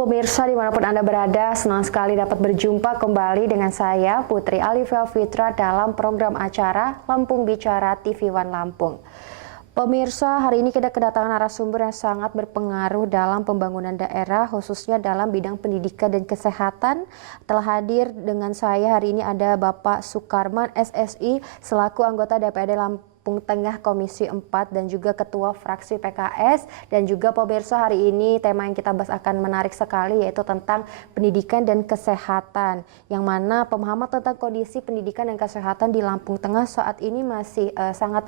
pemirsa dimanapun Anda berada, senang sekali dapat berjumpa kembali dengan saya Putri Alifia Fitra dalam program acara Lampung Bicara TV One Lampung. Pemirsa, hari ini kita kedatangan narasumber yang sangat berpengaruh dalam pembangunan daerah, khususnya dalam bidang pendidikan dan kesehatan. Telah hadir dengan saya hari ini ada Bapak Sukarman SSI selaku anggota DPRD Lampung Tengah Komisi 4 dan juga Ketua Fraksi PKS. Dan juga pemirsa, hari ini tema yang kita bahas akan menarik sekali, yaitu tentang pendidikan dan kesehatan, yang mana pemahaman tentang kondisi pendidikan dan kesehatan di Lampung Tengah saat ini masih sangat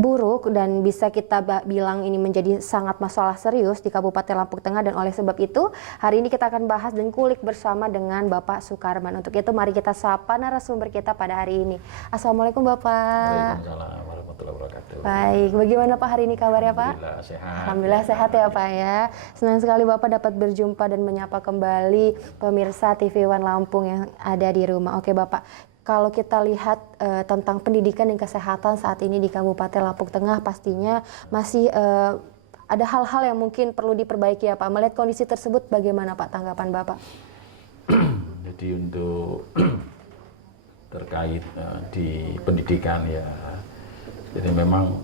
buruk dan bisa kita bilang ini menjadi sangat masalah serius di Kabupaten Lampung Tengah. Dan oleh sebab itu hari ini kita akan bahas dan kulik bersama dengan Bapak Sukarman. Untuk itu mari kita sapa narasumber kita pada hari ini. Assalamualaikum Bapak. Waalaikumsalam warahmatullahi wabarakatuh. Baik, bagaimana Pak hari ini kabarnya Pak? Alhamdulillah sehat. Alhamdulillah sehat ya Pak ya. Senang sekali Bapak dapat berjumpa dan menyapa kembali pemirsa TV One Lampung yang ada di rumah. Oke Bapak, kalau kita lihat tentang pendidikan dan kesehatan saat ini di Kabupaten Lampung Tengah, pastinya masih ada hal-hal yang mungkin perlu diperbaiki ya Pak. Melihat kondisi tersebut, bagaimana Pak tanggapan Bapak? Jadi untuk terkait di pendidikan ya, jadi memang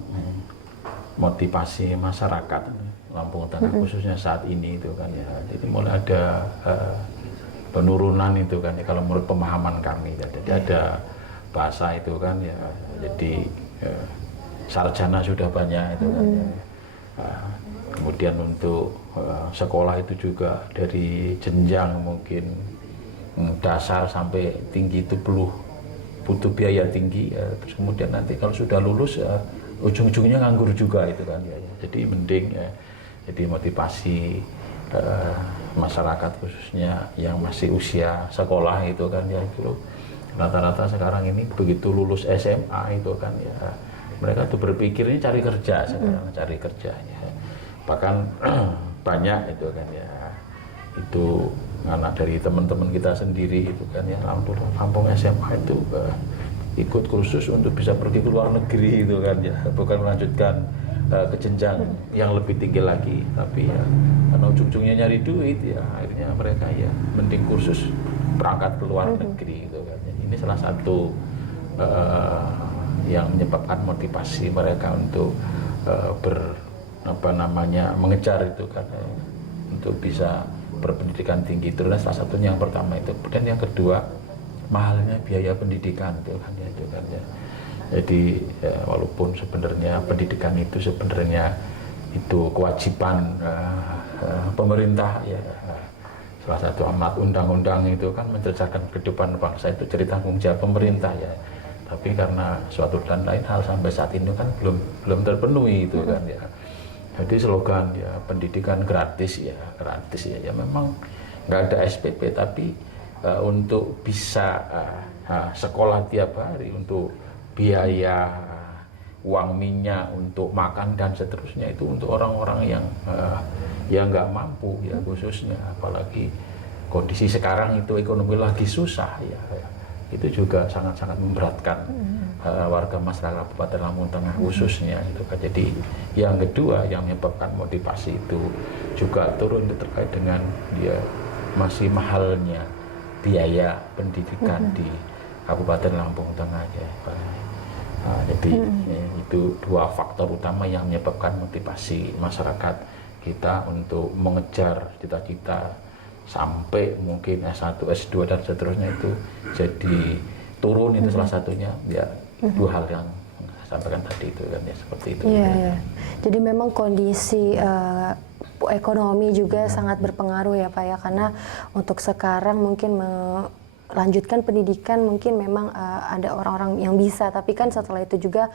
motivasi masyarakat Lampung Tengah khususnya saat ini itu kan ya, jadi mulai ada penurunan itu kan ya, kalau menurut pemahaman kami ya. Jadi ada bahasa itu kan ya, jadi sarjana sudah banyak itu kan ya. Kemudian untuk sekolah itu juga dari jenjang mungkin dasar sampai tinggi itu butuh biaya tinggi ya. Terus kemudian nanti kalau sudah lulus ya, ujung-ujungnya nganggur juga itu kan ya. Jadi mending ya, jadi motivasi masyarakat khususnya yang masih usia sekolah itu kan ya, itu rata-rata sekarang ini begitu lulus SMA itu kan ya, mereka tuh berpikirnya cari kerja sekarang, cari kerjanya. Bahkan banyak itu kan ya, itu anak dari teman-teman kita sendiri itu kan ya, Lampung SMA itu ikut kursus untuk bisa pergi ke luar negeri itu kan ya, bukan melanjutkan ke jenjang yang lebih tinggi lagi, tapi ya karena ujung-ujungnya nyari duit ya, akhirnya mereka ya mending kursus berangkat ke luar negeri gitu kan. Ini salah satu yang menyebabkan motivasi mereka untuk mengejar itu kan, untuk bisa berpendidikan tinggi. Itu adalah salah satunya yang pertama itu. Dan yang kedua, mahalnya biaya pendidikan itu kan ya, itu kan ya. Jadi ya, walaupun sebenarnya pendidikan itu sebenarnya itu kewajiban pemerintah ya, salah satu amanat undang-undang itu kan menceritakan kehidupan bangsa itu jadi tanggung jawab pemerintah ya. Tapi karena suatu dan lain hal sampai saat ini kan belum terpenuhi itu kan ya. Jadi slogan ya pendidikan gratis ya, ya memang nggak ada SPP, tapi untuk bisa sekolah tiap hari, untuk biaya uang minyak, untuk makan dan seterusnya, itu untuk orang-orang yang nggak mampu ya, khususnya apalagi kondisi sekarang itu ekonomi lagi susah ya, itu juga sangat-sangat memberatkan warga masyarakat Kabupaten Lampung Tengah khususnya itu kan. Jadi yang kedua yang menyebabkan motivasi itu juga turun itu terkait dengan dia masih mahalnya biaya pendidikan di Kabupaten Lampung Tengah ya. Jadi itu dua faktor utama yang menyebabkan motivasi masyarakat kita untuk mengejar cita-cita sampai mungkin S1, S2 dan seterusnya itu jadi turun. Itu salah satunya ya, dua hal yang saya sampaikan tadi itu kan ya, seperti itu. Iya, ya. Jadi memang kondisi ekonomi juga sangat berpengaruh ya Pak ya, karena untuk sekarang mungkin melanjutkan pendidikan mungkin memang ada orang-orang yang bisa, tapi kan setelah itu juga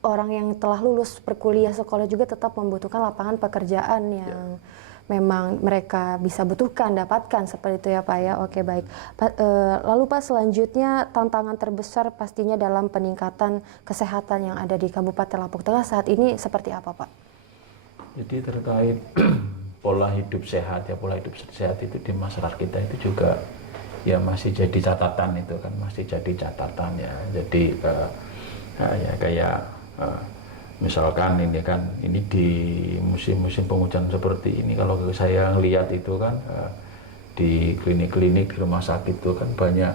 orang yang telah lulus perkuliah sekolah juga tetap membutuhkan lapangan pekerjaan yang memang mereka bisa butuhkan, dapatkan, seperti itu ya Pak ya. Oke baik. Lalu Pak, selanjutnya tantangan terbesar pastinya dalam peningkatan kesehatan yang ada di Kabupaten Lampung Tengah saat ini seperti apa Pak? Jadi terkait pola hidup sehat ya, pola hidup sehat itu di masyarakat kita itu juga ya masih jadi catatan itu kan, masih jadi catatan ya. Jadi ya kayak misalkan ini kan, ini di musim-musim penghujan seperti ini, kalau saya lihat itu kan di klinik-klinik, di rumah sakit itu kan banyak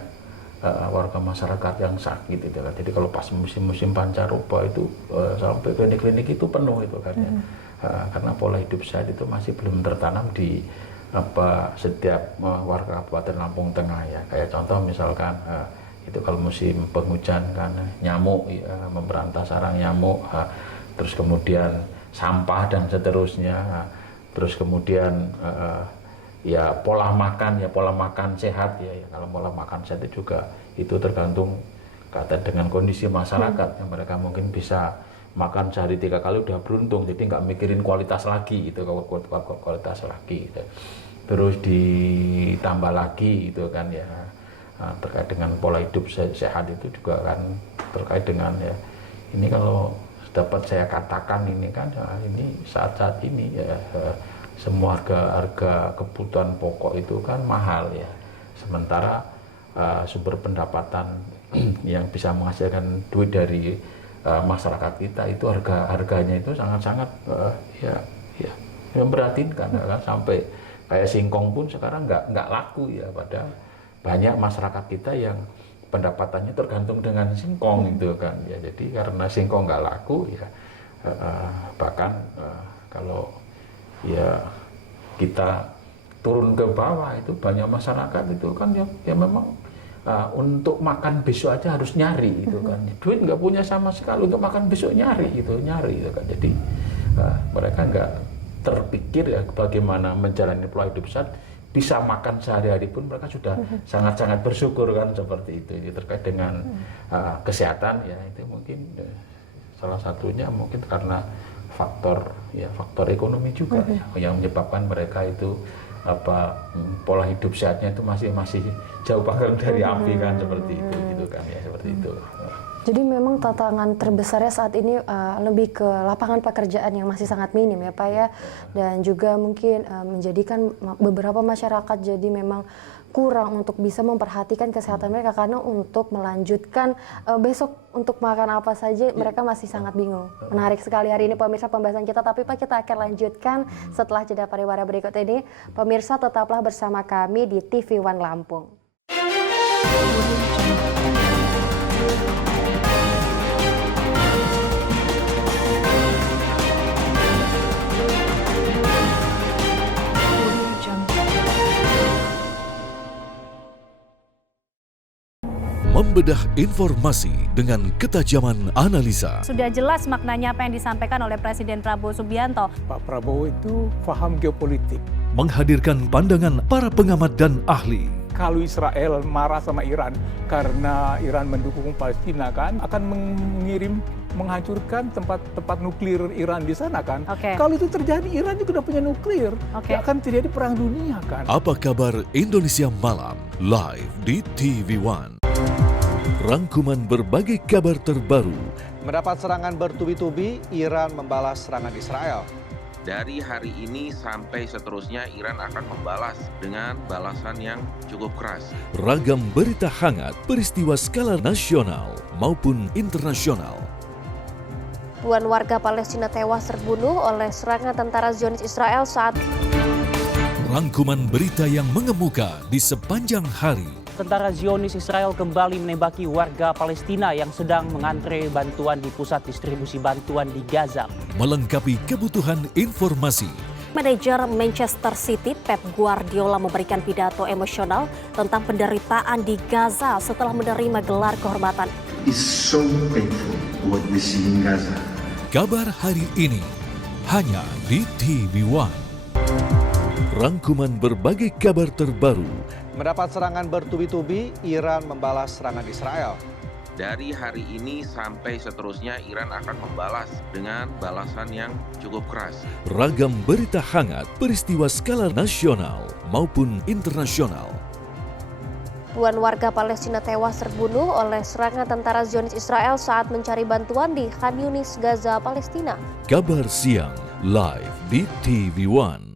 warga masyarakat yang sakit itu kan. Jadi kalau pas musim-musim pancaroba itu sampai klinik-klinik itu penuh itu kan ya. Karena pola hidup sehat itu masih belum tertanam di setiap warga Kabupaten Lampung Tengah ya. Kayak contoh misalkan itu kalau musim penghujan kan nyamuk memberantas sarang nyamuk, terus kemudian sampah dan seterusnya, terus kemudian ya pola makan sehat ya. Kalau pola makan sehat itu juga itu tergantung dengan kondisi masyarakat yang mereka mungkin bisa makan sehari 3 kali udah beruntung, jadi nggak mikirin kualitas lagi itu, kualitas lagi gitu. Terus ditambah lagi itu kan ya terkait dengan pola hidup sehat itu juga kan terkait dengan ya ini kalau dapat saya katakan ini kan ya, ini saat-saat ini ya semua harga kebutuhan pokok itu kan mahal ya, sementara sumber pendapatan yang bisa menghasilkan duit dari masyarakat kita itu harganya itu sangat-sangat ya memprihatinkan kan, sampai kayak singkong pun sekarang nggak laku ya, pada banyak masyarakat kita yang pendapatannya tergantung dengan singkong itu kan ya. Jadi karena singkong nggak laku ya bahkan kalau ya kita turun ke bawah itu banyak masyarakat itu kan ya memang untuk makan besok aja harus nyari itu kan, duit nggak punya sama sekali, untuk makan besok nyari itu kan. Jadi mereka nggak terpikir ya bagaimana menjalani pola hidup sehat, bisa makan sehari-hari pun mereka sudah sangat-sangat bersyukur kan, seperti itu. Jadi terkait dengan kesehatan ya itu mungkin salah satunya mungkin karena faktor ekonomi juga ya, yang menyebabkan mereka itu pola hidup sehatnya itu masih jauh panggang dari api kan, seperti itu gitu kan ya, seperti itu. Jadi memang tantangan terbesarnya saat ini lebih ke lapangan pekerjaan yang masih sangat minim ya Pak ya, dan juga mungkin menjadikan beberapa masyarakat jadi memang kurang untuk bisa memperhatikan kesehatan mereka, karena untuk melanjutkan besok untuk makan apa saja mereka masih sangat bingung. Menarik sekali hari ini pemirsa pembahasan kita, tapi Pak kita akan lanjutkan setelah jeda pariwara berikut ini. Pemirsa tetaplah bersama kami di TV One Lampung. Membedah informasi dengan ketajaman analisa. Sudah jelas maknanya apa yang disampaikan oleh Presiden Prabowo Subianto. Pak Prabowo itu paham geopolitik. Menghadirkan pandangan para pengamat dan ahli. Kalau Israel marah sama Iran karena Iran mendukung Palestina kan, akan menghancurkan tempat nuklir Iran di sana kan. Kalau itu terjadi, Iran juga udah punya nuklir. Akan terjadi perang dunia kan. Apa kabar Indonesia Malam live di TV One. Rangkuman berbagai kabar terbaru. Mendapat serangan bertubi-tubi, Iran membalas serangan Israel. Dari hari ini sampai seterusnya Iran akan membalas dengan balasan yang cukup keras. Ragam berita hangat, peristiwa skala nasional maupun internasional. Puluhan warga Palestina tewas terbunuh oleh serangan tentara Zionis Israel saat... Rangkuman berita yang mengemuka di sepanjang hari. Tentara Zionis Israel kembali menembaki warga Palestina yang sedang mengantre bantuan di pusat distribusi bantuan di Gaza. Melengkapi kebutuhan informasi. Manajer Manchester City Pep Guardiola memberikan pidato emosional tentang penderitaan di Gaza setelah menerima gelar kehormatan. It's so painful what we see in Gaza. Kabar hari ini hanya di TV One. Rangkuman berbagai kabar terbaru. Mendapat serangan bertubi-tubi, Iran membalas serangan Israel. Dari hari ini sampai seterusnya Iran akan membalas dengan balasan yang cukup keras. Ragam berita hangat, peristiwa skala nasional maupun internasional. Puluhan warga Palestina tewas terbunuh oleh serangan tentara Zionis Israel saat mencari bantuan di Khan Yunis, Gaza, Palestina. Kabar siang live di TV One.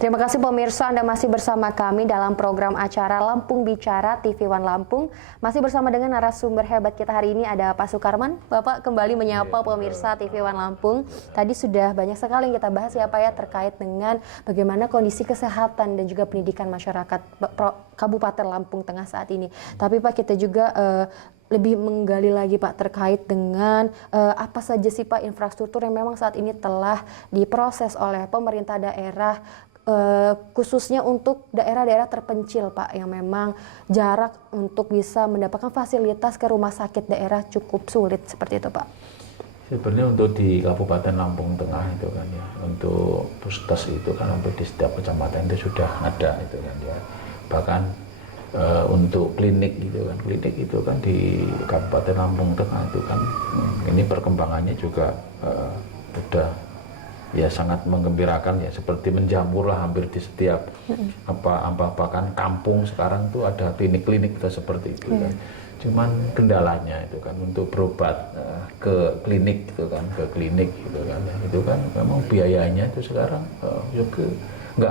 Terima kasih pemirsa, Anda masih bersama kami dalam program acara Lampung Bicara TV One Lampung. Masih bersama dengan narasumber hebat kita hari ini, ada Pak Sukarman. Bapak kembali menyapa pemirsa TV One Lampung. Tadi sudah banyak sekali yang kita bahas ya Pak ya, terkait dengan bagaimana kondisi kesehatan dan juga pendidikan masyarakat Kabupaten Lampung Tengah saat ini. Tapi Pak, kita juga lebih menggali lagi Pak terkait dengan apa saja sih Pak infrastruktur yang memang saat ini telah diproses oleh pemerintah daerah, khususnya untuk daerah-daerah terpencil Pak, yang memang jarak untuk bisa mendapatkan fasilitas ke rumah sakit daerah cukup sulit seperti itu Pak. Sebenarnya untuk di Kabupaten Lampung Tengah itu kan ya, untuk puskes itu kan untuk di setiap kecamatan itu sudah ada itu kan ya. Bahkan untuk klinik gitu kan, klinik itu kan di Kabupaten Lampung Tengah itu kan ini perkembangannya juga udah ya sangat menggembirakan ya, seperti menjamur lah hampir di setiap bahkan kampung sekarang tuh ada klinik-klinik seperti itu kan. Cuman kendalanya itu kan untuk berobat ke klinik gitu kan, itu kan memang biayanya itu sekarang juga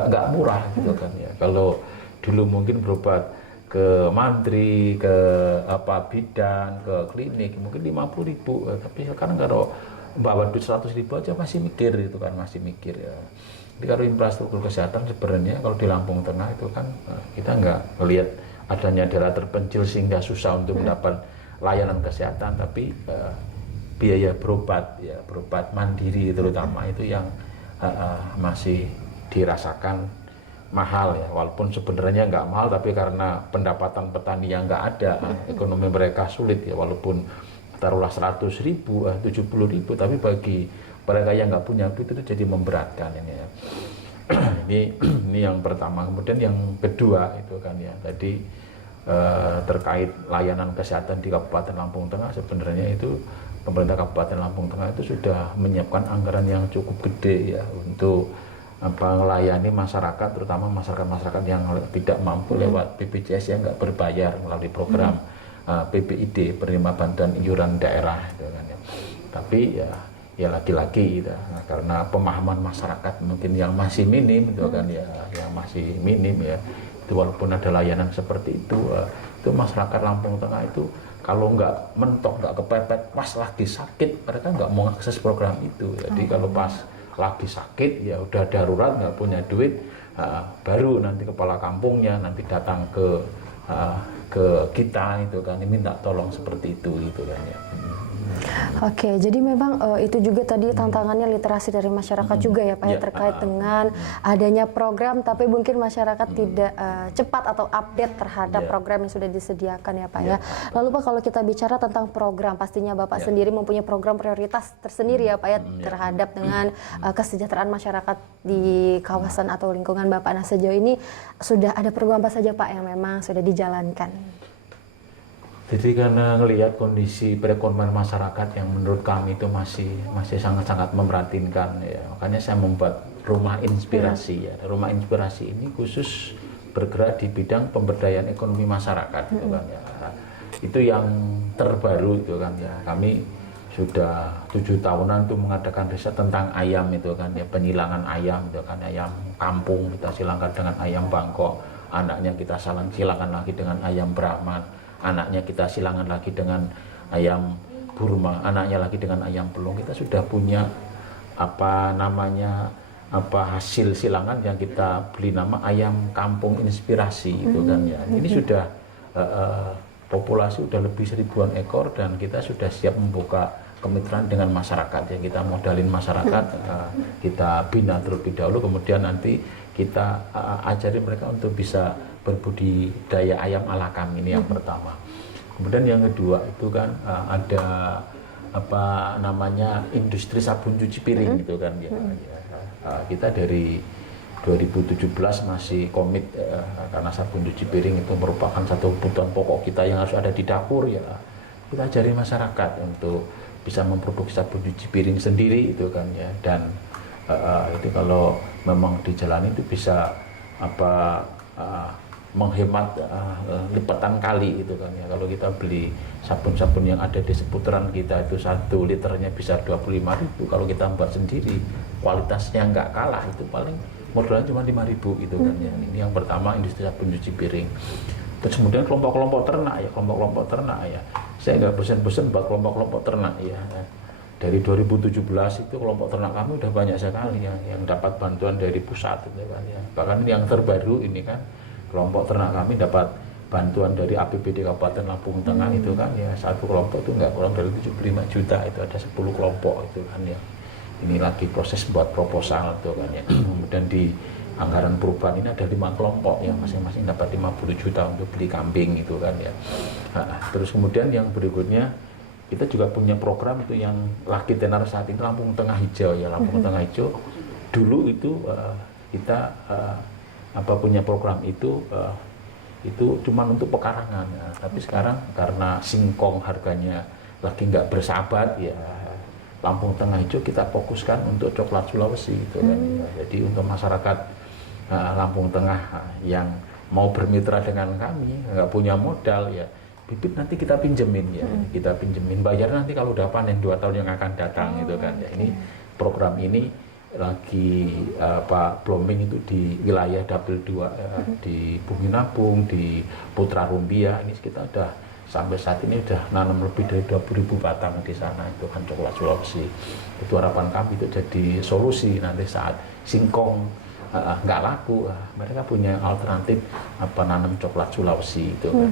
nggak murah gitu kan ya. Kalau dulu mungkin berobat ke mantri, ke bidan, ke klinik mungkin 50.000, tapi sekarang kalau bawa duit 100.000 aja masih mikir itu kan, ya. Jadi kalau infrastruktur kesehatan sebenarnya kalau di Lampung Tengah itu kan kita nggak melihat adanya daerah terpencil sehingga susah untuk mendapat layanan kesehatan, tapi biaya berobat mandiri terutama itu yang masih dirasakan mahal ya, walaupun sebenarnya nggak mahal, tapi karena pendapatan petani yang nggak ada, ekonomi mereka sulit ya, walaupun taruhlah 100.000, 70.000, tapi bagi mereka yang nggak punya duit itu jadi memberatkan ini ya. ini yang pertama. Kemudian yang kedua itu kan ya, tadi terkait layanan kesehatan di Kabupaten Lampung Tengah, sebenarnya itu pemerintah Kabupaten Lampung Tengah itu sudah menyiapkan anggaran yang cukup gede ya untuk melayani masyarakat, terutama masyarakat yang tidak mampu lewat BPJS yang nggak berbayar melalui program PBID, penerima bantuan iuran daerah gitu kan ya. Tapi ya lagi-lagi gitu, karena pemahaman masyarakat mungkin yang masih minim gitu kan ya, yang masih minim ya. Itu walaupun ada layanan seperti itu masyarakat Lampung Tengah itu kalau nggak mentok, nggak kepepet pas lagi sakit, mereka nggak mau akses program itu. Jadi kalau pas lagi sakit ya udah darurat, nggak punya duit, baru nanti kepala kampungnya nanti datang ke kita itu kan, minta tolong seperti itu gitu kan ya. Oke, jadi memang itu juga tadi tantangannya literasi dari masyarakat juga ya Pak ya, terkait dengan adanya program, tapi mungkin masyarakat tidak cepat atau update terhadap program yang sudah disediakan ya Pak ya. Lalu Pak, kalau kita bicara tentang program, pastinya Bapak sendiri mempunyai program prioritas tersendiri ya Pak ya, terhadap dengan kesejahteraan masyarakat di kawasan atau lingkungan Bapak. Nah, sejauh ini sudah ada program apa saja Pak yang memang sudah dijalankan? Jadi karena melihat kondisi perekonomian masyarakat yang menurut kami itu masih sangat-sangat memprihatinkan ya, makanya saya membuat rumah inspirasi ya. Rumah inspirasi ini khusus bergerak di bidang pemberdayaan ekonomi masyarakat gitu kan ya. Itu yang terbaru itu kan ya. Kami sudah 7 tahunan tuh mengadakan riset tentang ayam itu kan ya, penyilangan ayam itu kan, ayam kampung kita silangkan dengan ayam Bangkok, anaknya kita silangkan lagi dengan ayam Brahman, anaknya kita silangan lagi dengan ayam Burma, anaknya lagi dengan ayam Pelung. Kita sudah punya hasil silangan yang kita beri nama ayam kampung inspirasi itu kan ya. Ini sudah populasi sudah lebih 1.000-an ekor dan kita sudah siap membuka kemitraan dengan masyarakat ya. Kita modalin masyarakat, kita bina terlebih dahulu, kemudian nanti kita ajari mereka untuk bisa berbudidaya ayam ala kami, ini yang pertama. Kemudian yang kedua itu kan ada industri sabun cuci piring gitu kan ya. Kita dari 2017 masih komit karena sabun cuci piring itu merupakan satu kebutuhan pokok kita yang harus ada di dapur ya. Kita ajari masyarakat untuk bisa memproduksi sabun cuci piring sendiri itu kan ya, dan itu kalau memang dijalani itu bisa menghemat lipatan kali itu kan ya. Kalau kita beli sabun-sabun yang ada di seputaran kita itu 1 liternya bisa 25.000, kalau kita buat sendiri kualitasnya nggak kalah, itu paling modalnya cuma 5.000 gitu kan ya. Ini yang pertama, industri sabun cuci piring. Terus kemudian kelompok-kelompok ternak ya, saya nggak bosan-bosan buat kelompok-kelompok ternak ya. Dari 2017 itu kelompok ternak kami udah banyak sekali yang dapat bantuan dari pusat gitu kan ya. Bahkan yang terbaru ini kan kelompok ternak kami dapat bantuan dari APBD Kabupaten Lampung Tengah itu kan ya, satu kelompok itu nggak kurang dari 75 juta, itu ada 10 kelompok itu kan ya. Ini lagi proses buat proposal itu kan ya. Kemudian di anggaran perubahan ini ada 5 kelompok yang masing-masing dapat 50 juta untuk beli kambing itu kan ya. Terus kemudian yang berikutnya kita juga punya program itu yang lagi tenar saat ini, Lampung Tengah Hijau ya. Lampung Tengah Hijau dulu itu kita punya program itu cuma untuk pekarangan ya. Tapi sekarang karena singkong harganya lagi nggak bersahabat ya, Lampung Tengah Hijau kita fokuskan untuk coklat Sulawesi gitu kan ya. Jadi untuk masyarakat Lampung Tengah yang mau bermitra dengan kami, nggak punya modal ya, bibit nanti kita pinjemin ya, kita pinjemin, bayar nanti kalau udah panen 2 tahun yang akan datang gitu kan ya. Ini program ini lagi blooming itu di wilayah Dapil 2 di Bumi Nabung, di Putra Rumbia. Ini kita udah sampai saat ini udah nanam lebih dari 20.000 batang di sana itu kan coklat Sulawesi. Itu harapan kami itu jadi solusi nanti saat singkong nggak laku, mereka punya alternatif nanam coklat Sulawesi itu kan.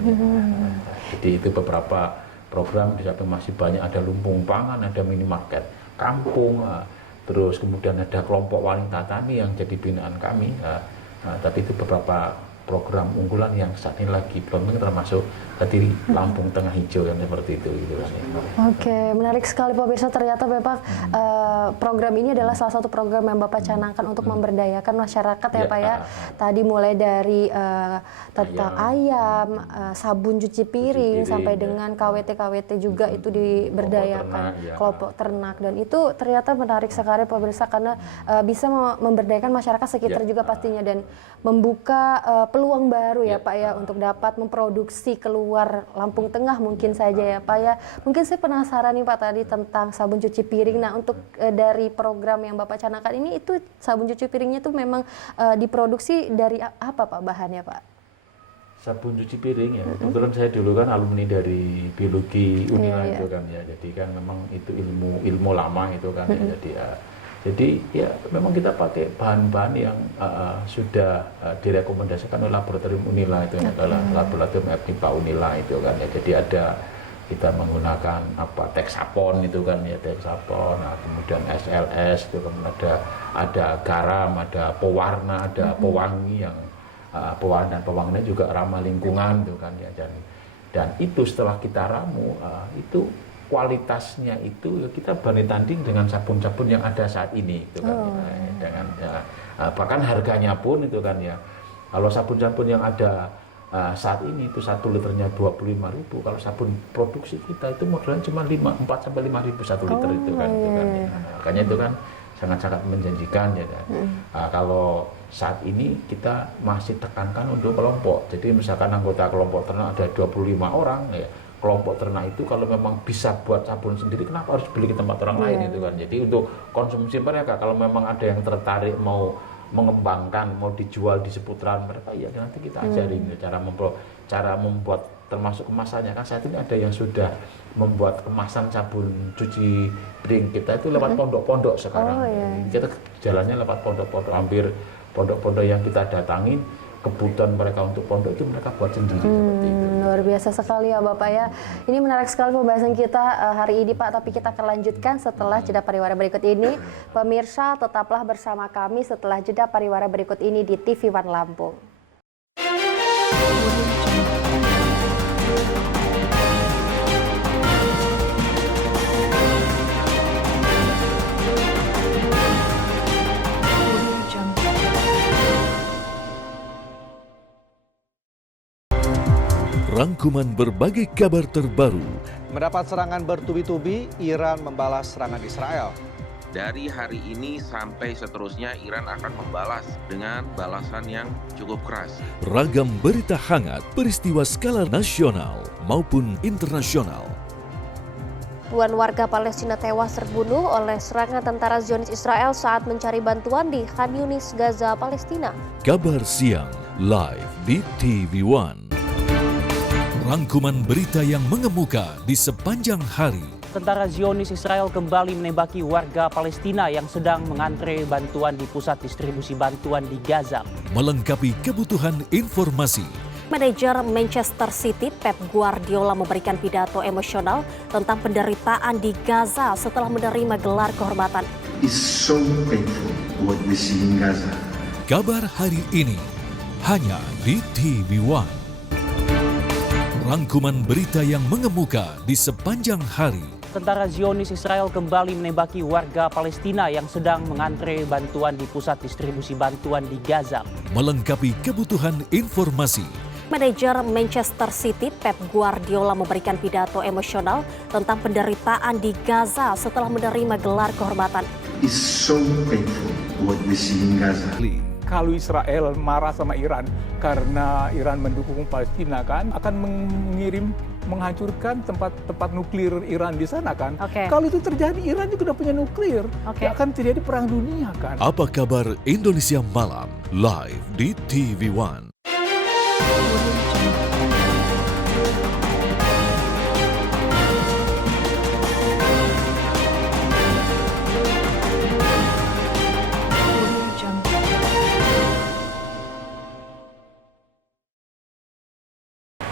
Jadi itu beberapa program, di samping masih banyak, ada lumbung pangan, ada minimarket kampung, terus kemudian ada kelompok wanita tani yang jadi binaan kami. Tapi itu beberapa program unggulan yang saat ini lagi blooming, termasuk tadi Lampung Tengah Hijau yang seperti itu gitu kan. Oke, menarik sekali Pak Birsa. Ternyata Bapak program ini adalah salah satu program yang Bapak canangkan untuk memberdayakan masyarakat ya Pak ya. Tadi mulai dari tentang ayam, sabun cuci piring sampai dengan KWT juga itu diberdayakan, kelompok ternak, dan itu ternyata menarik sekali Pak Birsa karena bisa memberdayakan masyarakat sekitar juga pastinya, dan membuka peluang baru ya Pak ya untuk dapat memproduksi keluar Lampung Tengah mungkin saja ya Pak ya. Mungkin saya penasaran nih Pak tadi tentang sabun cuci piring. Nah untuk dari program yang Bapak canangkan ini, itu sabun cuci piringnya itu memang diproduksi dari apa Pak bahannya Pak? Sabun cuci piring ya, kebetulan saya dulu kan alumni dari biologi Unila itu kan ya. Jadi kan memang itu ilmu lama itu kan ya. Jadi ya memang kita pakai bahan-bahan yang sudah direkomendasikan oleh laboratorium Unila itu adalah laboratorium FNIPA Unila itu kan ya. Jadi kita menggunakan Texapon itu kan ya, Texapon, kemudian SLS itu, kemudian ada garam, ada pewarna, ada pewangi yang pewarna dan pewanginya juga ramah lingkungan itu kan ya. Dan itu setelah kita ramu itu kualitasnya itu kita banding tanding dengan sabun-sabun yang ada saat ini itu kan bahkan harganya pun itu kan ya, kalau sabun-sabun yang ada saat ini itu 1 liternya 25.000, kalau sabun produksi kita itu modalnya cuma 4 sampai 5.000 1 liter itu kan ya. Makanya itu kan sangat-sangat menjanjikan ya. Kalau saat ini kita masih tekankan untuk kelompok, jadi misalkan anggota kelompok ternak ada 25 orang ya, kelompok ternak itu kalau memang bisa buat sabun sendiri, kenapa harus beli ke tempat orang lain itu kan. Jadi untuk konsumsi mereka, kalau memang ada yang tertarik mau mengembangkan, mau dijual di seputaran mereka, ya nanti kita ajarin cara membuat, termasuk kemasannya kan. Saat ini ada yang sudah membuat kemasan sabun cuci piring kita itu lewat pondok-pondok sekarang. Kita jalannya lewat pondok-pondok, hampir pondok-pondok yang kita datangin, kebutuhan mereka untuk pondok itu mereka buat sendiri seperti itu. Luar biasa sekali ya Bapak ya. Ini menarik sekali pembahasan kita hari ini Pak, tapi kita akan lanjutkan setelah jeda pariwara berikut ini. Pemirsa, tetaplah bersama kami setelah jeda pariwara berikut ini di TV One Lampung. Rangkuman berbagai kabar terbaru. Mendapat serangan bertubi-tubi, Iran membalas serangan Israel. Dari hari ini sampai seterusnya Iran akan membalas dengan balasan yang cukup keras. Ragam berita hangat, peristiwa skala nasional maupun internasional. Ribuan warga Palestina tewas terbunuh oleh serangan tentara Zionis Israel saat mencari bantuan di Khan Yunis, Gaza, Palestina. Kabar siang live di TV One. Rangkuman berita yang mengemuka di sepanjang hari. Tentara Zionis Israel kembali menembaki warga Palestina yang sedang mengantre bantuan di pusat distribusi bantuan di Gaza. Melengkapi kebutuhan informasi. Manajer Manchester City Pep Guardiola memberikan pidato emosional tentang penderitaan di Gaza setelah menerima gelar kehormatan. It's so painful what we see in Gaza. Kabar hari ini hanya di TV One. Rangkuman berita yang mengemuka di sepanjang hari. Tentara Zionis Israel kembali menembaki warga Palestina yang sedang mengantre bantuan di pusat distribusi bantuan di Gaza. Melengkapi kebutuhan informasi. Manajer Manchester City Pep Guardiola memberikan pidato emosional tentang penderitaan di Gaza setelah menerima gelar kehormatan. It's so painful what we see in Gaza. Kalau Israel marah sama Iran karena Iran mendukung Palestina kan, akan menghancurkan tempat nuklir Iran di sana kan. Kalau itu terjadi, Iran juga udah punya nuklir. Akan terjadi perang dunia kan. Apa kabar Indonesia Malam live di TV One.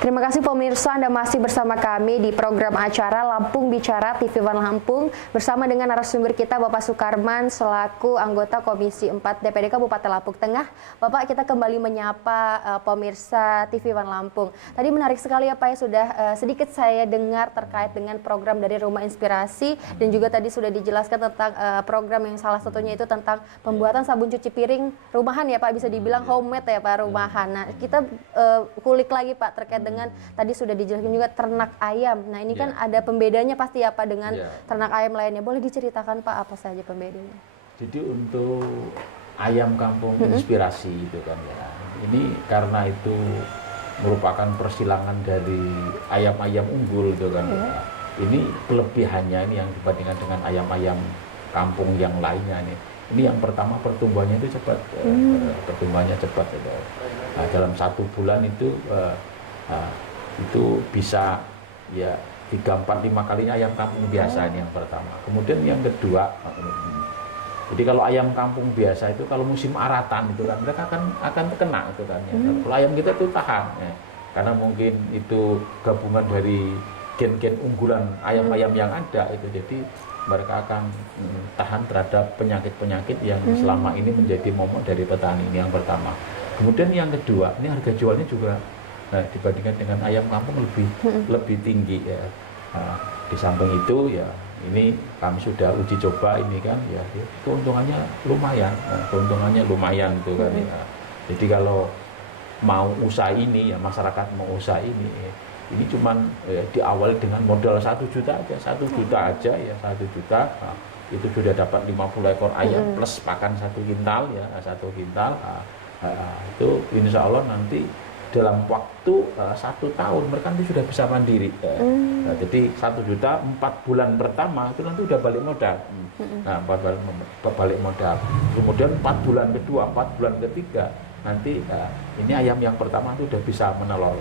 Terima kasih pemirsa, Anda masih bersama kami di program acara Lampung Bicara TV One Lampung bersama dengan narasumber kita Bapak Sukarman selaku anggota Komisi 4 DPD Kabupaten Lampung Tengah. Bapak, kita kembali menyapa pemirsa TV One Lampung. Tadi menarik sekali ya Pak, ya sudah sedikit saya dengar terkait dengan program dari Rumah Inspirasi dan juga tadi sudah dijelaskan tentang program yang salah satunya itu tentang pembuatan sabun cuci piring rumahan ya Pak, bisa dibilang homemade ya Pak, rumahan. Nah, kita kulik lagi Pak terkait dengan tadi sudah dijelaskan juga ternak ayam. Nah ini kan ada pembedanya pasti ya Pak dengan ternak ayam lainnya. Boleh diceritakan Pak apa saja pembedanya? Jadi untuk ayam kampung inspirasi itu kan ya. Ini karena itu merupakan persilangan dari ayam-ayam unggul itu kan ya. Ini kelebihannya ini yang dibandingkan dengan ayam-ayam kampung yang lainnya ini. Ini yang pertama pertumbuhannya itu cepat, pertumbuhannya cepat. Nah, dalam 1 bulan itu bisa ya 3-4-5 kalinya ayam kampung biasa ini yang pertama. Kemudian yang kedua, jadi kalau ayam kampung biasa itu kalau musim aratan itu kan mereka akan terkena itu kan ya. Kalau ayam kita itu tahan ya, karena mungkin itu gabungan dari gen-gen unggulan ayam-ayam yang ada itu, jadi mereka akan tahan terhadap penyakit-penyakit yang selama ini menjadi momok dari petani. Ini yang pertama. Kemudian yang kedua, ini harga jualnya juga dibandingkan dengan ayam kampung lebih tinggi ya. Di samping itu ya ini kami sudah uji coba ini kan ya, keuntungannya lumayan itu kan ya. Jadi kalau mau usaha ini ya, masyarakat mau usaha ini cuman diawali dengan modal 1 juta aja, 1 juta aja ya, 1 juta. Itu sudah dapat 50 ekor ayam plus pakan 1 kintal ya, 1 kintal. Itu insya Allah nanti dalam waktu 1 tahun mereka nanti sudah bisa mandiri. Nah, jadi 1 juta 4 bulan pertama itu nanti udah balik modal. Nah, balik modal. Kemudian 4 bulan kedua, 4 bulan ketiga nanti ini ayam yang pertama itu udah bisa menelur.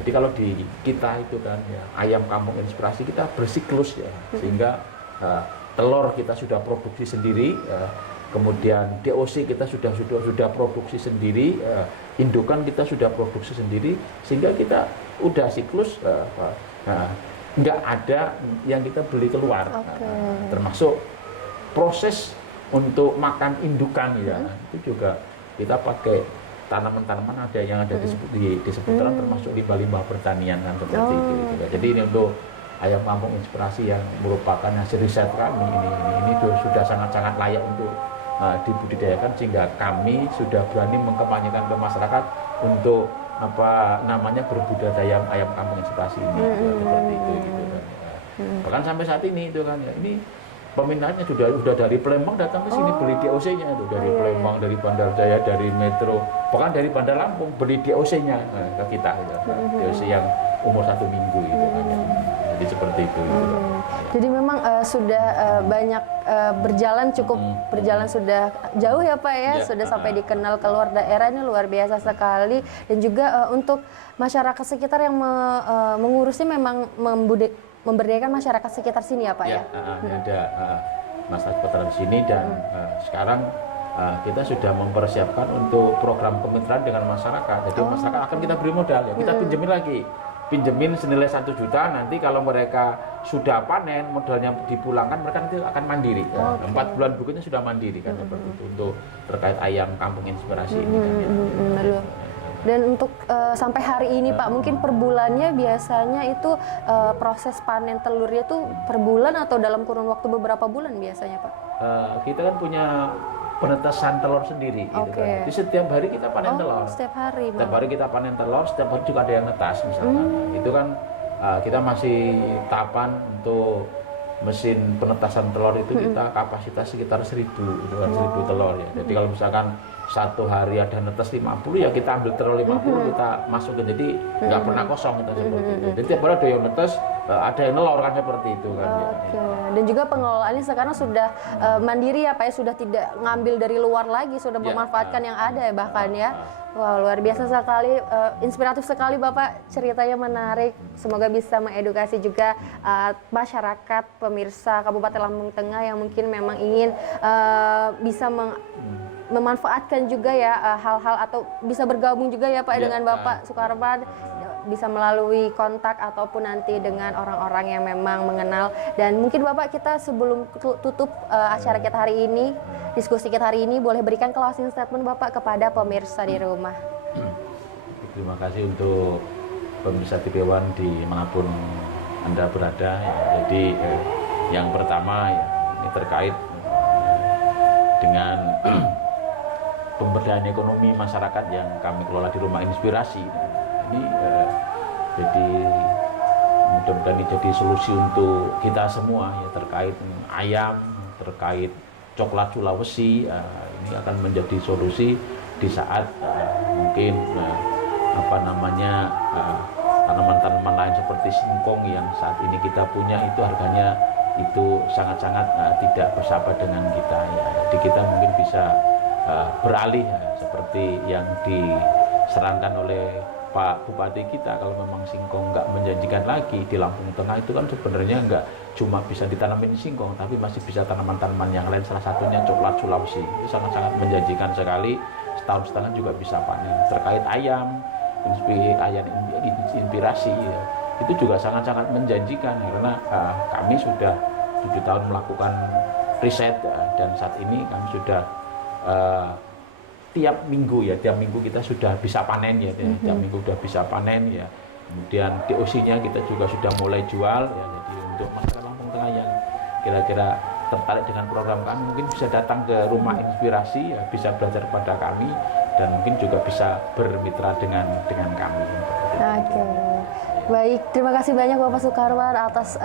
Jadi kalau di kita itu kan ya, ayam kampung inspirasi kita bersiklus ya, sehingga telur kita sudah produksi sendiri. Kemudian DOC kita sudah produksi sendiri, indukan kita sudah produksi sendiri, sehingga kita udah siklus, nggak ada yang kita beli keluar. Termasuk proses untuk makan indukan ya, itu juga kita pakai tanaman-tanaman ada yang ada di seputaran, termasuk limbah-limbah pertanian kan seperti itu. Jadi ini untuk ayam kampung inspirasi yang merupakan hasil riset kami ini sudah sangat-sangat layak untuk dibudidayakan, sehingga kami sudah berani mengkampanyekan ke masyarakat untuk berbudidaya ayam kampung inspirasi ini seperti itu gitu kan. Bahkan sampai saat ini itu kan ya, ini peminatnya sudah dari Palembang datang ke sini beli DOC-nya itu, dari Palembang, dari Bandar Jaya, dari Metro, bahkan dari Bandar Lampung beli DOC-nya ke kita gitu. DOC yang umur 1 minggu gitu kan ya. Jadi seperti itu gitu. Jadi memang sudah banyak berjalan sudah jauh ya Pak ya, sudah sampai dikenal keluar daerah, ini luar biasa sekali. Dan juga untuk masyarakat sekitar yang mengurusnya memang memberdayakan masyarakat sekitar sini ya Pak ya. Ada masyarakat sekitar di sini dan sekarang kita sudah mempersiapkan untuk program kemitraan dengan masyarakat. Jadi masyarakat akan kita beri modal ya, kita pinjemin lagi. Pinjemin senilai 1 juta, nanti kalau mereka sudah panen, modalnya dipulangkan, mereka nanti akan mandiri. 4 bulan berikutnya sudah mandiri kan, seperti itu untuk terkait ayam kampung inspirasi ini. Dan untuk sampai hari ini Pak, mungkin per bulannya biasanya itu proses panen telurnya itu per bulan atau dalam kurun waktu beberapa bulan biasanya Pak? Kita kan punya penetasan telur sendiri gitu kan. Jadi setiap hari kita panen telur. Setiap hari kita panen telur, setiap hari juga ada yang netas misalkan. Itu kan kita masih tahapan untuk mesin penetasan telur itu kita kapasitas sekitar 1000 gitu kan, 1000 telur ya. Jadi kalau misalkan satu hari ada netes 50 ya kita ambil telur 50 kita masukin, jadi nggak pernah kosong kita seperti itu. Jadi tiap hari ada yang netes, ada yang nelor kan seperti itu kan. Dan juga pengelolaannya sekarang sudah mandiri ya Pak ya, sudah tidak ngambil dari luar lagi, sudah memanfaatkan yang ada ya bahkan ya. Wah, luar biasa sekali, inspiratif sekali Bapak, ceritanya menarik. Semoga bisa mengedukasi juga masyarakat, pemirsa Kabupaten Lampung Tengah yang mungkin memang ingin bisa memanfaatkan juga ya hal-hal atau bisa bergabung juga ya Pak dengan Bapak Sukarman, bisa melalui kontak ataupun nanti dengan orang-orang yang memang mengenal. Dan mungkin Bapak, kita sebelum tutup acara kita hari ini, diskusi kita hari ini, boleh berikan closing statement Bapak kepada pemirsa di rumah. Terima kasih untuk pemirsa TV One dimanapun Anda berada ya. Jadi yang pertama ya, ini terkait dengan pemberdayaan ekonomi masyarakat yang kami kelola di Rumah Inspirasi. Ini jadi mudah-mudahan ini jadi solusi untuk kita semua ya, terkait ayam, terkait coklat Sulawesi. Ini akan menjadi solusi di saat mungkin tanaman-tanaman lain seperti singkong yang saat ini kita punya itu harganya itu sangat-sangat tidak bersahabat dengan kita ya. Jadi kita mungkin bisa beralih ya, seperti yang disarankan oleh Pak Bupati kita, kalau memang singkong nggak menjanjikan lagi di Lampung Tengah itu kan sebenarnya nggak cuma bisa ditanamin singkong, tapi masih bisa tanaman-tanaman yang lain, salah satunya coklat Sulawesi. Itu sangat-sangat menjanjikan sekali, setahun setengah juga bisa panen. Terkait ayam inspirasi ya, itu juga sangat-sangat menjanjikan karena kami sudah 7 tahun melakukan riset dan saat ini kami sudah tiap minggu kita sudah bisa panen ya, tiap minggu sudah bisa panen ya. Kemudian DOC-nya kita juga sudah mulai jual ya. Jadi untuk masyarakat Lampung Tengah yang kira-kira tertarik dengan program kami mungkin bisa datang ke Rumah Inspirasi ya, bisa belajar pada kami dan mungkin juga bisa bermitra dengan kami. Baik, terima kasih banyak Bapak Sukarman atas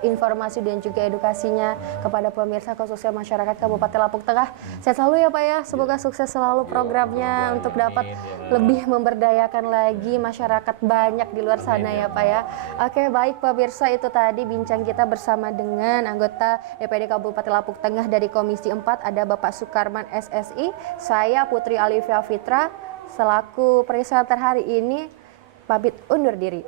informasi dan juga edukasinya kepada pemirsa khususnya masyarakat Kabupaten Lampung Tengah. Sehat selalu ya Pak ya, semoga sukses selalu programnya untuk dapat lebih memberdayakan lagi masyarakat banyak di luar sana ya Pak ya. Oke, baik pemirsa, itu tadi bincang kita bersama dengan anggota DPD Kabupaten Lampung Tengah dari Komisi 4, ada Bapak Sukarman SSI, saya Putri Alivia Fitra selaku presenter hari ini pamit undur diri.